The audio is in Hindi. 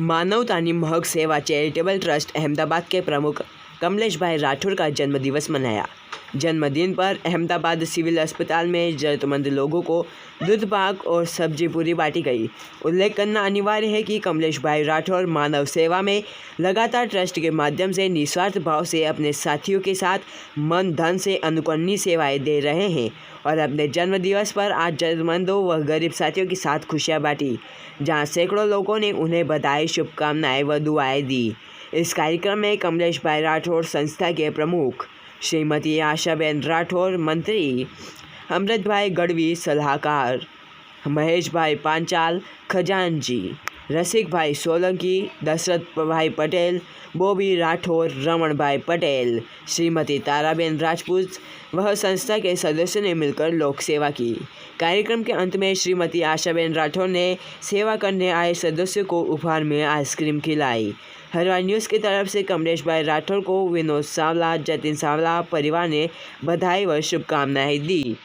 मानवतानी महक सेवा चैरिटेबल ट्रस्ट अहमदाबाद के प्रमुख कमलेश भाई राठौर का जन्मदिवस मनाया। जन्मदिन पर अहमदाबाद सिविल अस्पताल में जरूरतमंद लोगों को दूध पाक और सब्जी पूरी बांटी गई। उल्लेख करना अनिवार्य है कि कमलेश भाई राठौर मानव सेवा में लगातार ट्रस्ट के माध्यम से निस्वार्थ भाव से अपने साथियों के साथ मन धन से अनुकरणीय सेवाएं दे रहे हैं और अपने जन्मदिवस पर आज जरूरतमंदों व गरीब साथियों के साथ खुशियां बांटी, जहां सैकड़ों लोगों ने उन्हें बधाई, शुभकामनाएं व दुआएं दी। इस कार्यक्रम में कमलेश भाई राठौर संस्था के प्रमुख, श्रीमती आशाबेन राठौर मंत्री, अमृत भाई गढ़वी सलाहकार, महेश भाई पांचाल खजांची, रसिक भाई सोलंकी, दशरथ भाई पटेल, बॉबी राठौर, रमण भाई पटेल, श्रीमती ताराबेन राजपूत वह संस्था के सदस्यों ने मिलकर लोक सेवा की। कार्यक्रम के अंत में श्रीमती आशाबेन राठौर ने सेवा करने आए सदस्यों को उपहार में आइसक्रीम खिलाई। हरवार न्यूज़ की तरफ से कमलेश भाई राठौर को विनोद सावला, जतिन सावला परिवार ने बधाई व शुभकामनाएं दी।